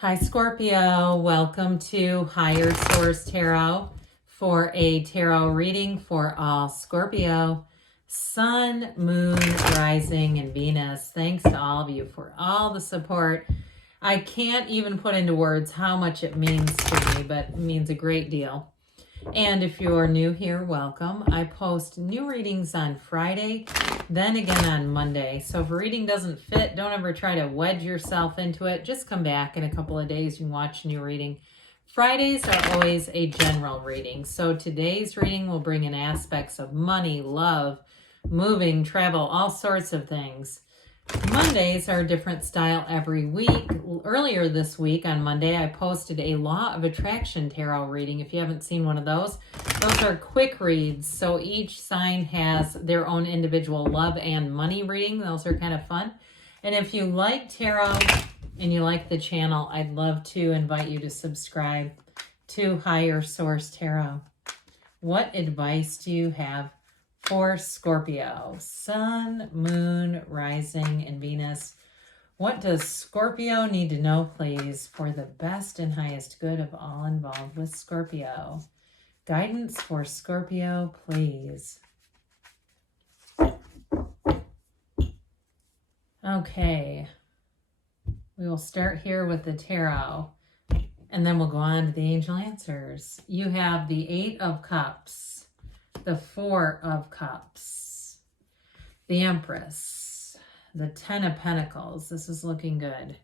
Hi, Scorpio. Welcome to Higher Source Tarot for a tarot reading for all Scorpio, Sun, Moon, Rising, and Venus. Thanks to all of you for all the support. I can't even put into words how much it means to me, but it means a great deal. And if you're new here, welcome. I post new readings on Friday, then again on Monday. So if a reading doesn't fit, don't ever try to wedge yourself into it. Just come back in a couple of days and watch a new reading. Fridays are always a general reading. So today's reading will bring in aspects of money, love, moving, travel, all sorts of things. Mondays are a different style every week. Earlier this week on Monday, I posted a Law of Attraction tarot reading. If you haven't seen one of those are quick reads. So each sign has their own individual love and money reading. Those are kind of fun. And if you like tarot and you like the channel, I'd love to invite you to subscribe to Higher Source Tarot. What advice do you have for Scorpio? Sun, Moon, Rising, and Venus. What does Scorpio need to know, please, for the best and highest good of all involved with Scorpio? Guidance for Scorpio, please. Okay. We will start here with the tarot, and then we'll go on to the angel answers. You have the Eight of Cups, the Four of Cups, the Empress, the Ten of Pentacles. This is looking good.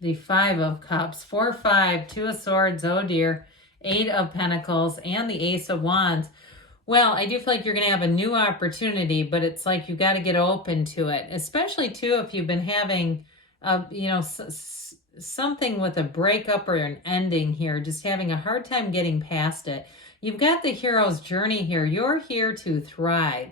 The Five of Cups, 4, 5, 2 of Swords, oh dear, 8 of Pentacles, and the Ace of Wands. Well, I do feel like you're going to have a new opportunity, but it's like you got to get open to it, especially too if you've been having, something with a breakup or an ending here, just having a hard time getting past it. You've got the hero's journey here. You're here to thrive.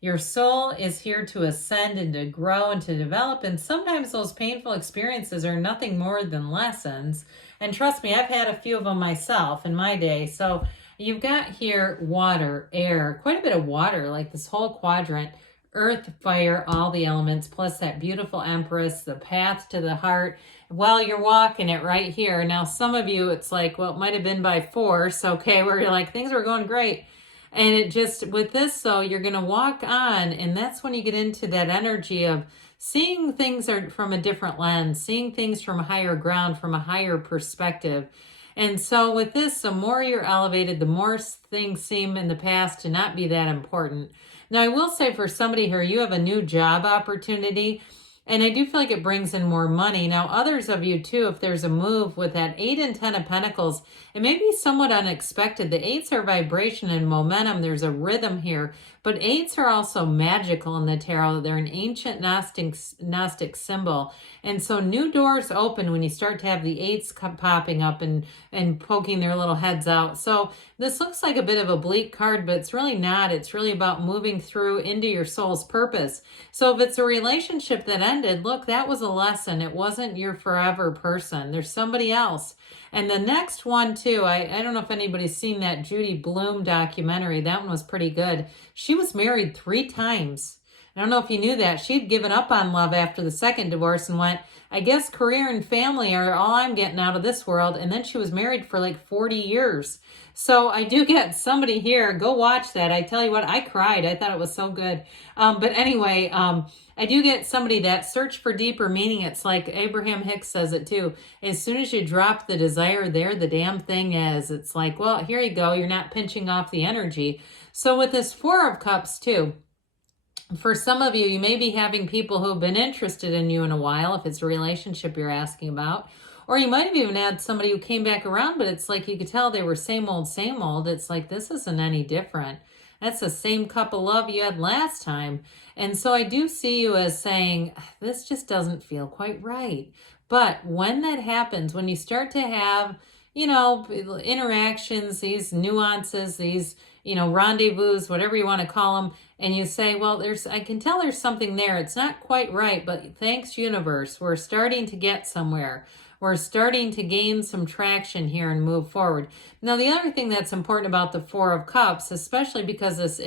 Your soul is here to ascend and to grow and to develop. And sometimes those painful experiences are nothing more than lessons. And trust me, I've had a few of them myself in my day. So you've got here water, air, quite a bit of water, like this whole quadrant, earth, fire, all the elements, plus that beautiful Empress, the path to the heart. Well, you're walking it right here. Now, some of you, it's like, well, it might have been by force, okay, where you're like, things were going great. And it just, with this, though, you're going to walk on, and that's when you get into that energy of seeing things from a different lens, seeing things from a higher ground, from a higher perspective. And so with this, the more you're elevated, the more things seem in the past to not be that important. Now, I will say for somebody here, you have a new job opportunity, and I do feel like it brings in more money. Now, others of you too, if there's a move with that 8 and 10 of Pentacles, it may be somewhat unexpected. The 8s are vibration and momentum. There's a rhythm here, but 8s are also magical in the tarot. They're an ancient Gnostic symbol. And so new doors open when you start to have the 8s popping up and poking their little heads out. So this looks like a bit of a bleak card, but it's really not. It's really about moving through into your soul's purpose. So if it's a relationship that ended, look, that was a lesson. It wasn't your forever person. There's somebody else. And the next one too, I don't know if anybody's seen that Judy Blume documentary. That one was pretty good. She was married 3 times. I don't know if you knew that. She'd given up on love after the second divorce and went, I guess career and family are all I'm getting out of this world. And then she was married for like 40 years. So I do get somebody here. Go watch that. I tell you what, I cried. I thought it was so good. But anyway, I do get somebody that search for deeper meaning. It's like Abraham Hicks says it too. As soon as you drop the desire there, the damn thing is. It's like, well, here you go. You're not pinching off the energy. So with this 4 of Cups too, for some of you, you may be having people who have been interested in you in a while, if it's a relationship you're asking about. Or you might have even had somebody who came back around, but it's like you could tell they were same old, same old. It's like, this isn't any different. That's the same cup of love you had last time. And so I do see you as saying, this just doesn't feel quite right. But when that happens, when you start to have, interactions, these nuances, these, rendezvous, whatever you want to call them, and you say, well, I can tell there's something there. It's not quite right, but thanks, universe. We're starting to get somewhere. We're starting to gain some traction here and move forward. Now, the other thing that's important about the 4 of Cups, especially because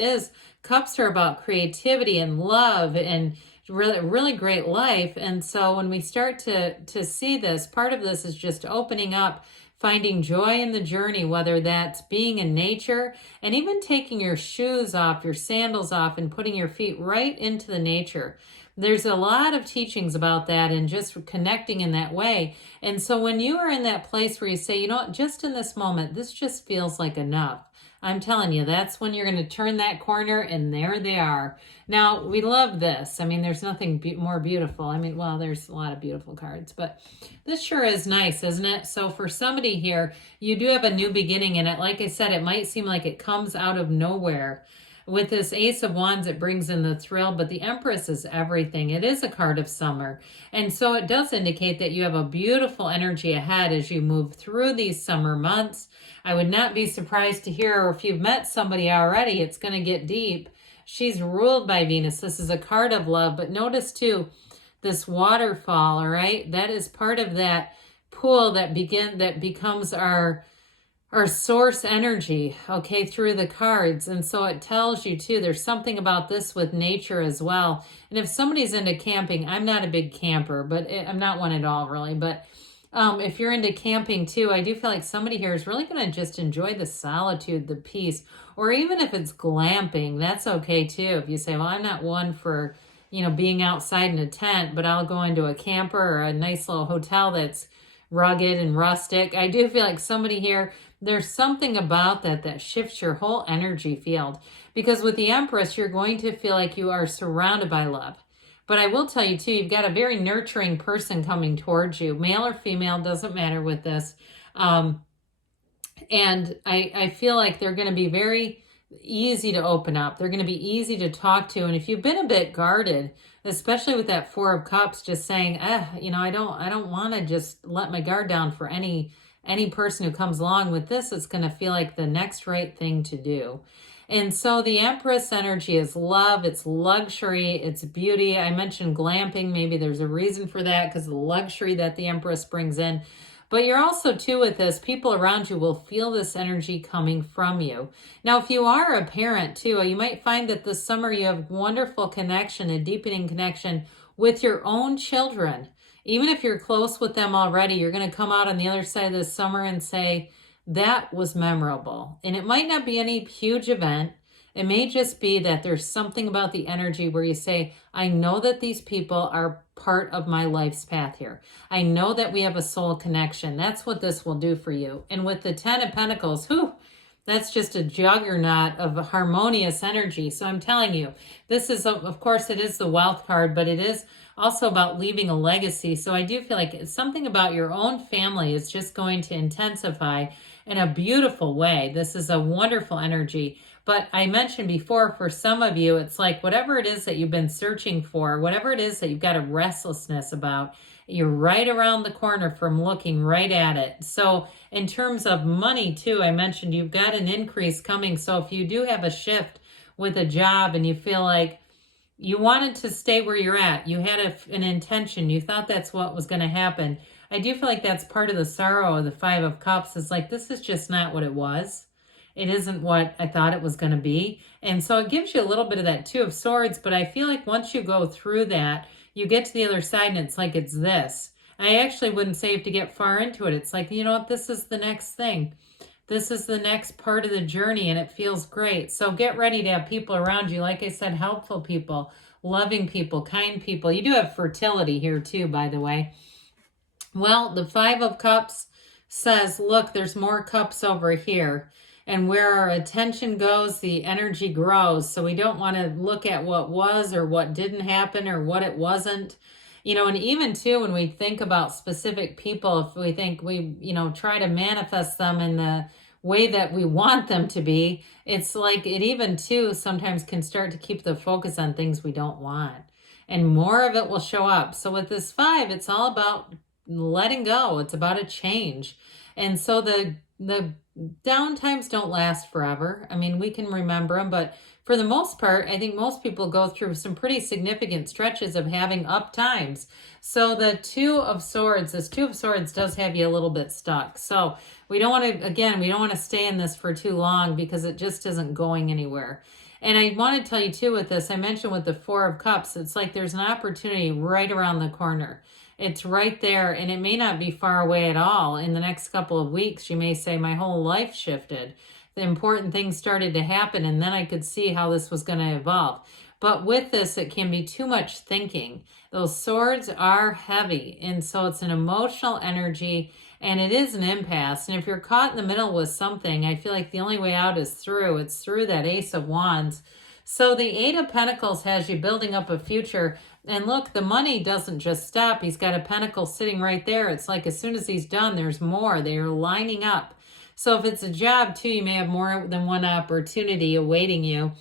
cups are about creativity and love and really, really great life. And so when we start to see this, part of this is just opening up, finding joy in the journey, whether that's being in nature and even taking your shoes off, your sandals off, and putting your feet right into the nature. There's a lot of teachings about that and just connecting in that way. And so when you are in that place where you say, you know what, just in this moment, this just feels like enough. I'm telling you, that's when you're going to turn that corner and there they are. Now, we love this. I mean, there's nothing more beautiful. I mean, well, there's a lot of beautiful cards, but this sure is nice, isn't it? So for somebody here, you do have a new beginning in it. Like I said, it might seem like it comes out of nowhere. With this Ace of Wands, it brings in the thrill, but the Empress is everything. It is a card of summer. And so it does indicate that you have a beautiful energy ahead as you move through these summer months. I would not be surprised to hear, or if you've met somebody already, it's going to get deep. She's ruled by Venus. This is a card of love, but notice too, this waterfall, all right? That is part of that pool that becomes our source energy, okay, through the cards. And so it tells you too, there's something about this with nature as well. And if somebody's into camping, I'm not a big camper, but I'm not one at all really. But if you're into camping too, I do feel like somebody here is really going to just enjoy the solitude, the peace, or even if it's glamping, that's okay too. If you say, well, I'm not one for, being outside in a tent, but I'll go into a camper or a nice little hotel that's rugged and rustic. I do feel like somebody here, there's something about that shifts your whole energy field. Because with the Empress, you're going to feel like you are surrounded by love. But I will tell you too, you've got a very nurturing person coming towards you. Male or female, doesn't matter with this. And I feel like they're going to be very easy to open up. They're going to be easy to talk to. And if you've been a bit guarded, especially with that Four of Cups, just saying, I don't want to just let my guard down for any person who comes along with this. It's going to feel like the next right thing to do. And so the Empress energy is love, it's luxury, it's beauty. I mentioned glamping. Maybe there's a reason for that because of the luxury that the Empress brings in. But you're also, too, with this, people around you will feel this energy coming from you. Now, if you are a parent, too, you might find that this summer you have wonderful connection, a deepening connection with your own children. Even if you're close with them already, you're going to come out on the other side of this summer and say, that was memorable. And it might not be any huge event. It may just be that there's something about the energy where you say, I know that these people are part of my life's path here. I know that we have a soul connection. That's what this will do for you. And with the Ten of Pentacles, that's just a juggernaut of a harmonious energy. So I'm telling you, this is, of course, it is the wealth card, but it is also about leaving a legacy. So I do feel like it's something about your own family is just going to intensify in a beautiful way. This is a wonderful energy. But I mentioned before, for some of you, it's like whatever it is that you've been searching for, whatever it is that you've got a restlessness about, you're right around the corner from looking right at it. So in terms of money too, I mentioned you've got an increase coming. So if you do have a shift with a job and you feel like you wanted to stay where you're at, you had an intention, you thought that's what was going to happen, I do feel like that's part of the sorrow of the Five of Cups is like, this is just not what it was. It isn't what I thought it was going to be. And so it gives you a little bit of that Two of Swords, but I feel like once you go through that, you get to the other side and it's like it's this. I actually wouldn't say you have to get far into it. It's like, you know what, this is the next thing. This is the next part of the journey and it feels great. So get ready to have people around you. Like I said, helpful people, loving people, kind people. You do have fertility here too, by the way. Well, the Five of Cups says, look, there's more cups over here. And where our attention goes, the energy grows. So we don't want to look at what was or what didn't happen or what it wasn't. And even too, when we think about specific people, if we think we, try to manifest them in the way that we want them to be, it's like it even too sometimes can start to keep the focus on things we don't want. And more of it will show up. So with this five, it's all about letting go. It's about a change. And so the down times don't last forever. I mean, we can remember them, but for the most part, I think most people go through some pretty significant stretches of having up times. So the Two of Swords, this Two of Swords does have you a little bit stuck. So we don't want to, again, we don't want to stay in this for too long because it just isn't going anywhere. And I want to tell you too with this, I mentioned with the Four of Cups, it's like there's an opportunity right around the corner. It's right there, and it may not be far away at all. In the next couple of weeks, you may say, my whole life shifted. The important things started to happen, and then I could see how this was going to evolve. But with this, it can be too much thinking. Those swords are heavy, and so it's an emotional energy, and it is an impasse. And if you're caught in the middle with something, I feel like the only way out is through. It's through that Ace of Wands. So the Eight of Pentacles has you building up a future. And look, the money doesn't just stop. He's got a pentacle sitting right there. It's like as soon as he's done, there's more. They are lining up. So if it's a job too, you may have more than one opportunity awaiting you.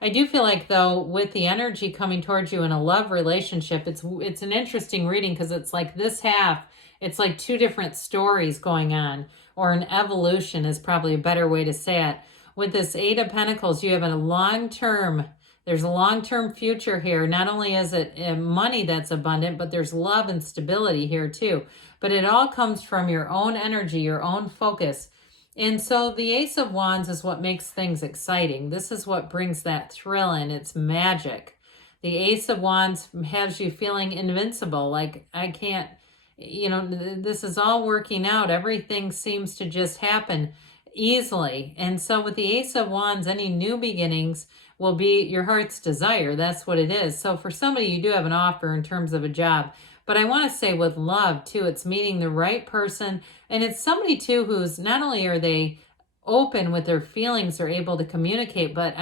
I do feel like, though, with the energy coming towards you in a love relationship, it's an interesting reading because it's like this half, it's like two different stories going on, or an evolution is probably a better way to say it. With this Eight of Pentacles, you have a long-term, there's a long-term future here. Not only is it money that's abundant, but there's love and stability here too. But it all comes from your own energy, your own focus. And so the Ace of Wands is what makes things exciting. This is what brings that thrill in. It's magic. The Ace of Wands has you feeling invincible. Like, I can't, this is all working out. Everything seems to just happen easily. And so with the Ace of Wands, any new beginnings will be your heart's desire. That's what it is. So for somebody, you do have an offer in terms of a job. But I want to say with love, too, it's meeting the right person. And it's somebody, too, who's not only are they open with their feelings, they're able to communicate, but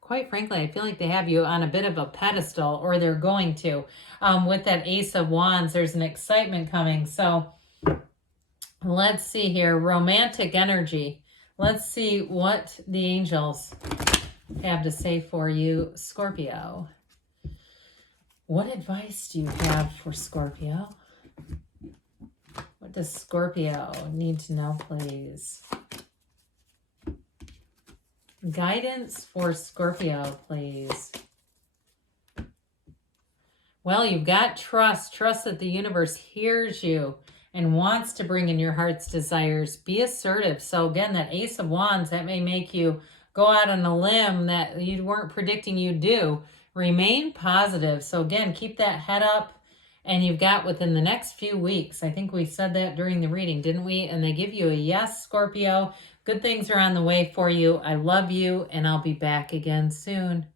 quite frankly, I feel like they have you on a bit of a pedestal, or they're going to. With that Ace of Wands, there's an excitement coming. So let's see here. Romantic energy. Let's see what the angels have to say for you, Scorpio. What advice do you have for Scorpio? What does Scorpio need to know, please? Guidance for Scorpio, please. Well, you've got trust. Trust that the universe hears you and wants to bring in your heart's desires. Be assertive. So again, that Ace of Wands, that may make you go out on a limb that you weren't predicting you'd do. Remain positive. So again, keep that head up. And you've got within the next few weeks, I think we said that during the reading, didn't we? And they give you a yes, Scorpio. Good things are on the way for you. I love you, and I'll be back again soon.